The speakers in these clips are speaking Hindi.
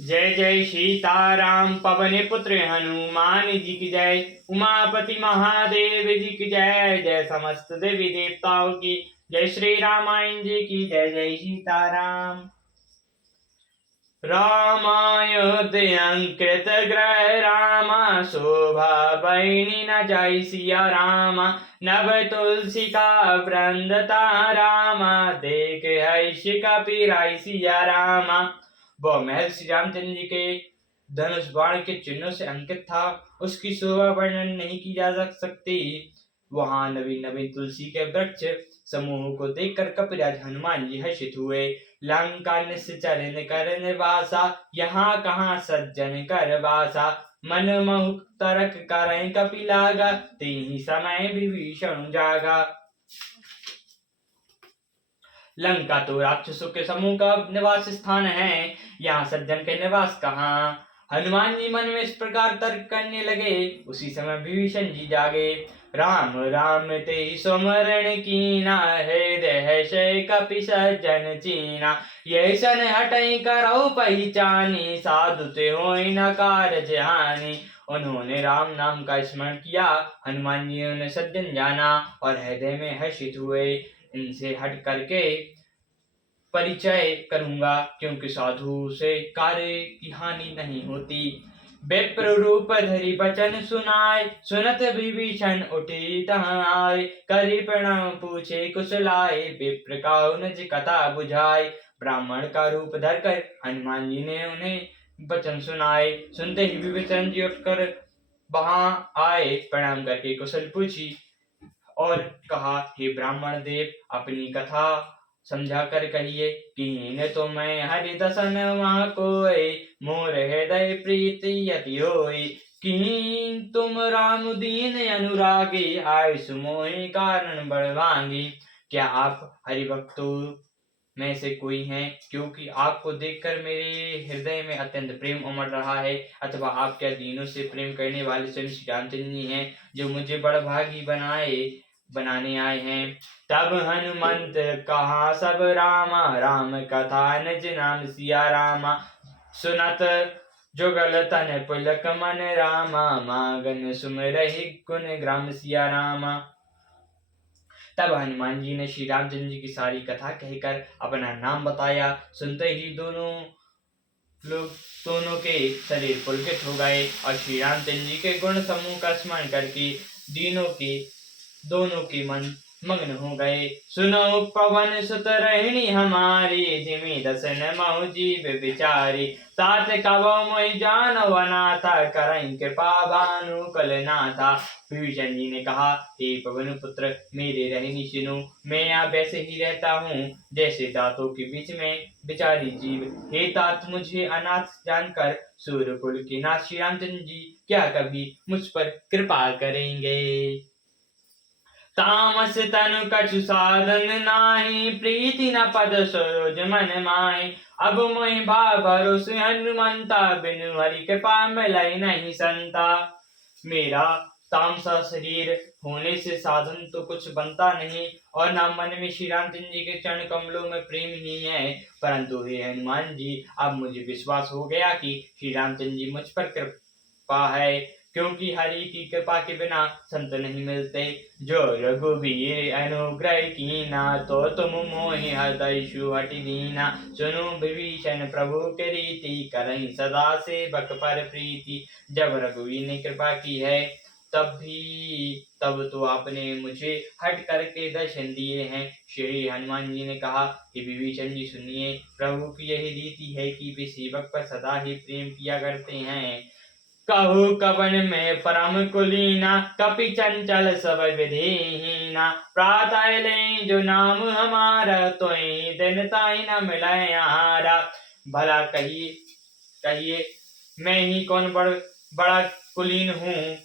जय जय सीताराम पवन पुत्र हनुमान जी की जय। उमापति महादेव जी की जय। जय समस्त देवी देवताओं की जय। श्री रामायण जी की जय। जय सीताराम। रामायोदयंकृत ग्रह रामा शोभा बैनी न जाय सिया रामा। नव तुलसी का वृंदता रामा देख हर्ष कपिराय सिया रामा। वह महल श्री रामचंद्र जी के धनुष बाण के चिन्हों से अंकित था। उसकी शोभा वर्णन नहीं की जा सकती। वहां नवीन नवीन तुलसी के वृक्ष समूह को देखकर कपिराज हनुमान जी हर्षित हुए। लंका निश्चरण कर निवासा यहाँ कहाँ सज्जन कर वासा। मन मोह तरक करें कपिलागा तेहि समय विभीषण जागा। लंका तो राक्षसों के समूह का निवास स्थान है, यहाँ सज्जन के निवास कहाँ। हनुमान जी मन में इस प्रकार तर्क करने लगे। उसी समय विभीषण जी जागे। राम राम ते सुमरण कीना हृदय से कपि सज्जन चीना। ये सन हटई करो पहचानी साधु ते होई न कारज हानि। उन्होंने राम नाम का स्मरण किया। हनुमान जी ने सज्जन जाना और हृदय में हर्षित हुए। इनसे हट करके परिचय करूंगा, क्योंकि साधु से कार्य की हानि नहीं होती। विप्र रूप धरि बचन सुनाय सुनत विभीषण उठे तहाँ आए। करि प्रणाम पूछे कुशलाए विप्र काहु निज कथा बुझाए। ब्राह्मण का रूप धरकर हनुमान जी ने उन्हें वचन सुनाए। सुनते ही विभीषण जी उठकर वहां आए, प्रणाम करके कुशल पूछी और कहा, हे ब्राह्मण देव, अपनी कथा समझा कर कहिए। कीन तो मैं हरि दसन वहाँ कोय मोर हृदय प्रीति यति होय। कीन तुम राम दीन अनुरागी आयुष मोहि कारण बड़वांगी। क्या आप हरि भक्तों में से कोई हैं? क्योंकि आपको देखकर मेरे हृदय में अत्यंत प्रेम उमड़ रहा है। अथवा आप क्या दीनों से प्रेम करने वाले स्वयं श्री रामचंद्र जी हैं, जो मुझे बड़भागी बनाने आए हैं। तब हनुमंत कहा सब रामा राम कथा निज नाम सिया रामा। सुनत जुगल तन पुलक मन रामा मागन सुमिरहि गुण ग्राम सिया रामा। तब हनुमान जी ने श्री रामचंद्र जी की सारी कथा कहकर अपना नाम बताया। सुनते ही दोनों के शरीर पुलकित हो गए और श्री रामचंद्र जी के गुण समूह का स्मरण करके दोनों के मन मग्न हो गए। सुनो पवन सुत रहणी हमारी जिमि दसन महु जीव विचारी। तात कबो मोहि जानवना था करई कृपा भानु कल नाथा। विभीषण जी ने कहा, हे पवन पुत्र, मेरे रहनी सुनो। मैं यहाँ वैसे ही रहता हूँ जैसे दांतों के बीच में बिचारी जीव। हे तात, मुझे अनाथ जानकर सूर्यकुल के नाथ श्री रामचंद्र जी क्या कभी मुझ पर कृपा करेंगे? तामस तनु कछु साधन नाही प्रीति न पद सरोज मन माही। अब मोहि भाव भरोस हनुमंता बिनु हरि कृपा मिलै नहीं संता। मेरा तामसा शरीर होने से साधन तो कुछ बनता नहीं और ना मन में श्री रामचंद्र जी के चरण कमलों में प्रेम ही है। परंतु हे हनुमान जी, अब मुझे विश्वास हो गया कि श्री रामचंद्र जी मुझ पर कृपा है, क्योंकि हरि की कृपा के बिना संत नहीं मिलते। जो रघुवीर अनुग्रह कीना तो तुम मोहि हृदय हटि दीना। सुनो विभीषण प्रभु के रीति करहि सदा सेवक पर प्रीति। जब रघुवीर ने कृपा की है तब तो आपने मुझे हट करके दर्शन दिए हैं। श्री हनुमान जी ने कहा कि विभीषण जी सुनिए, प्रभु की यही रीति है कि वे सेवक पर सदा ही प्रेम किया करते हैं। कहु कवन में परम कुलीना कपि चंचल सब विधिहीना। प्रातः ले जो नाम हमारा तोई दिन ताई न मिले आहारा। भला कहिए मैं ही कौन बड़ा कुलीन हूँ,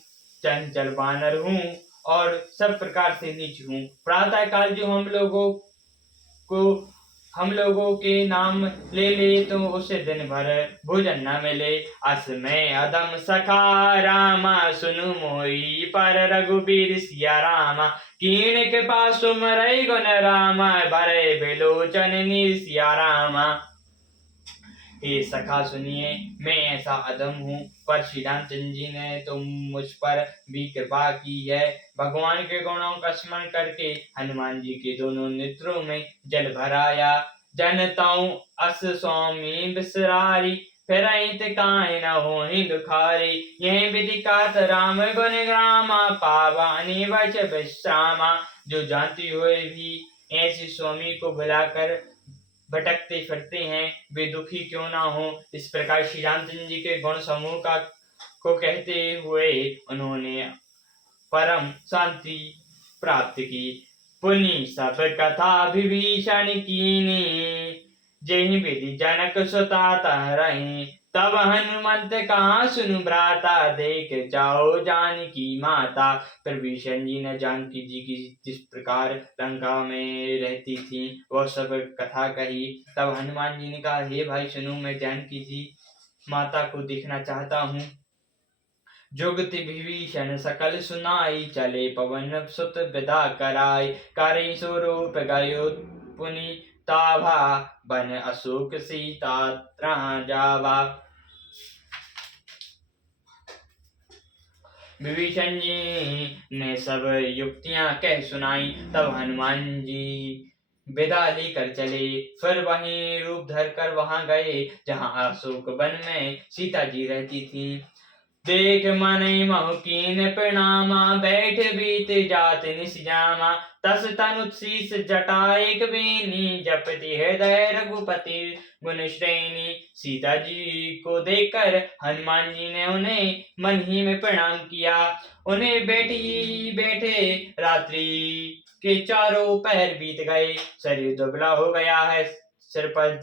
चंचल बानर हूँ और सब प्रकार से नीच हूँ। प्रातः काल जो हम लोगों के नाम ले तो उसे दिन भर भोजन न मिले। अस में अदम सखा रामा सुनु मोई पर रघुबीर सिया रामा। कीन के पास सुमरई गुण रामा भरे बिलोचन सिया रामा। हे सखा सुनिए, मैं ऐसा अधम हूँ, पर श्री रामचंद्र जी ने तो मुझ पर भी कृपा की है। भगवान के गुणों का स्मरण करके हनुमान जी के दोनों नेत्रों में जल भराया। जनताऊं अस स्वामी बिसरारी, फिर काहे न होहि दुखारी। यह विधि कात राम गुण ग्रामा, पावानी वच विश्रामा। जो जानते हुए भी ऐसे स्वामी को बुलाकर भटकते फिरते हैं, वे दुखी क्यों ना हो। इस प्रकार श्री रामचंद्र जी के गुण समूह को कहते हुए उन्होंने परम शांति प्राप्त की। पुनि सब कथा विभीषण कीनी, जेहि विधि जनक सुता तह रही। तब हनुमंत कहा सुनु भ्राता, देख जाओ जानकी माता। फिर विभीषण जी ने जानकी जी की जिस प्रकार लंका में रहती थी वह सब कथा कही। तब हनुमान जी ने कहा, हे भाई सुनो, मैं जानकी जी माता को देखना चाहता हूँ। जुगति विभीषण सकल सुनाई, चले पवन सुत विदा कराई। करि स्वरूप गयो पुनि ताभा, बन अशोक सीता तहाँ जावा। विभीषण जी ने सब युक्तियां कह सुनाई। तब हनुमान जी विदा लेकर चले। फिर वहीं रूप धरकर वहां गए जहां अशोक वन में सीता जी रहती थी। देख मन महु कीन प्रणामा, बैठ बीत जात निस जामा। तस तनु शीस जटा एक बेनी, जपति हृदय रघुपति गुण श्रेणी। सीता जी को देखकर हनुमान जी ने उन्हें मन ही में प्रणाम किया। उन्हें बैठे रात्रि के चारों पहर बीत गए। शरीर दुबला हो गया है, सिर पर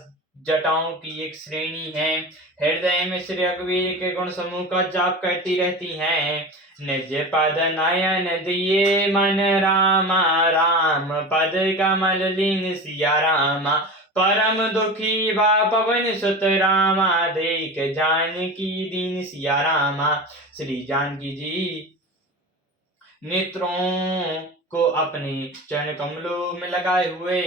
जटाओं की एक श्रेणी है। हृदय में श्री रघुवीर के गुण समूह का जाप करती रहती हैं। निज पद नयन दिए मन रामा, राम पद कमल लीन सिया रामा। परम दुखी बा पवन सुत रामा, देख जानकी दीन सिया रामा। श्री जानकी जी नेत्रों को अपने चरण कमलों में लगाए हुए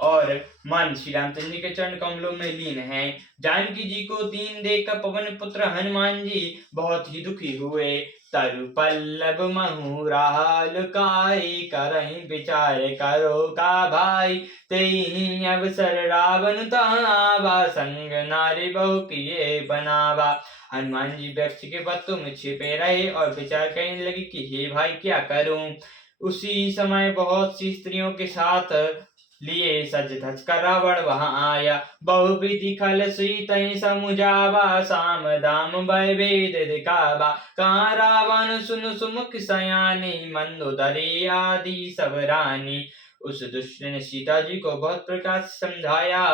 और मन श्री रामचंद्र जी के चरण कमलों में लीन है। जानकी जी को दीन देखकर पवन पुत्र हनुमान जी बहुत ही दुखी हुए। तरु पल्लव महु राल काई, करहि विचार करो का भाई। तेहि अवसर रावण तहावा, संग नारी बहु किए बनावा। हनुमान जी वृक्ष के पत्तों में छिपे रहे और विचार करने लगे कि हे भाई क्या करूं। उसी समय बहुत सी स्त्रियों के साथ लिए सज धज कर रावण वहां आया। बहुविधि खल सीतै समुझावा, साम दाम भय भेद दिखावा। कहाँ रावण सुन सुमुख सयानी, मंदोदरी आदि सब रानी। उस दुष्ट ने सीता जी को बहुत प्रकार से समझाया,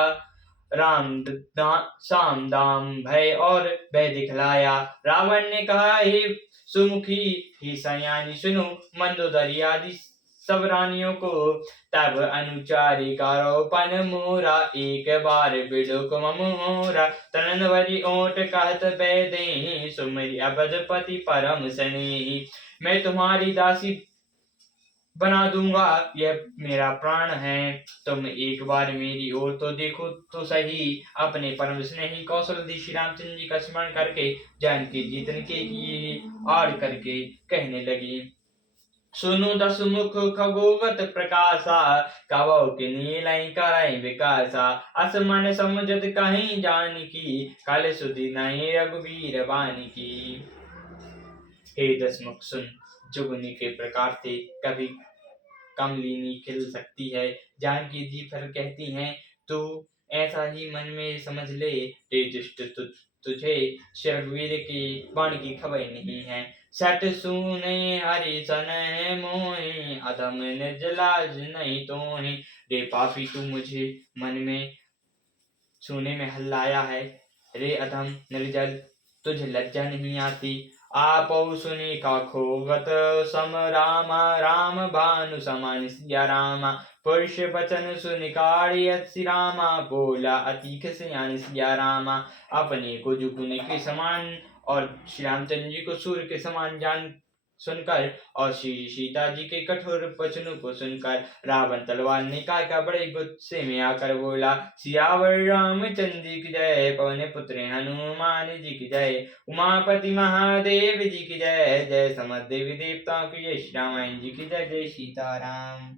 साम दाम भय और भय दिखलाया। रावण ने कहा, हे सुमुखी ही सयानी सुनो, मंदोदरी आदि सब रानियों को। तब अनुचारी कारो पन मोरा, एक बार बिडुक मम मोरा। तनन भरी ओट कहत बैदे, सुमरि अबधपति परम स्नेही। मैं तुम्हारी दासी बना दूंगा, यह मेरा प्राण है। तुम एक बार मेरी ओर तो देखो तो सही। अपने परम स्नेही कौशलधी श्री रामचंद्र जी का स्मरण करके जानकी जी तिनके की आड़ करके कहने लगी, सुनु दस मुख खगोगत प्रकाशा, कवौ नीलई करई विकासा। अस मन समुझत कहीं जानकी, कल सुधि नहीं रघुवीर बानिकी। हे दसमुख सुन, जुगनी के प्रकार से कभी कमलिनी खिल सकती है। जानकी जी फिर कहती हैं, तू ऐसा ही मन में समझ ले, हे दुष्ट तुझे श्री रघुवीर की बाण की खबर नहीं है। सट सुने हरि सन मोहि, अधम निज लाज नहीं तोहि। रे पापी, तू मुझे मन में छूने में हल्लाया है। रे अधम निर्जल, तुझे लज्जा नहीं आती। आपौ सुनी का खोगत सम रामा, राम भानु समान सिया रामा। पुरुष वचन सुनि काढ़ियत श्री रामा, बोला अतीख सयान सिया रामा। अपने को जुगुने के समान और श्री रामचंद्र जी को सूर्य के समान जान सुनकर और श्री सीता जी के कठोर वचनों को सुनकर रावण तलवार निकाल कर बड़े गुस्से में आकर बोला, सियावर रामचंद्र जी की जय, पवन पुत्र हनुमान जी की जय, उमापति महादेव जी की जय, जय समस्त देवी देवताओं की जय, श्री रामायण जी की जय, जय सीताराम।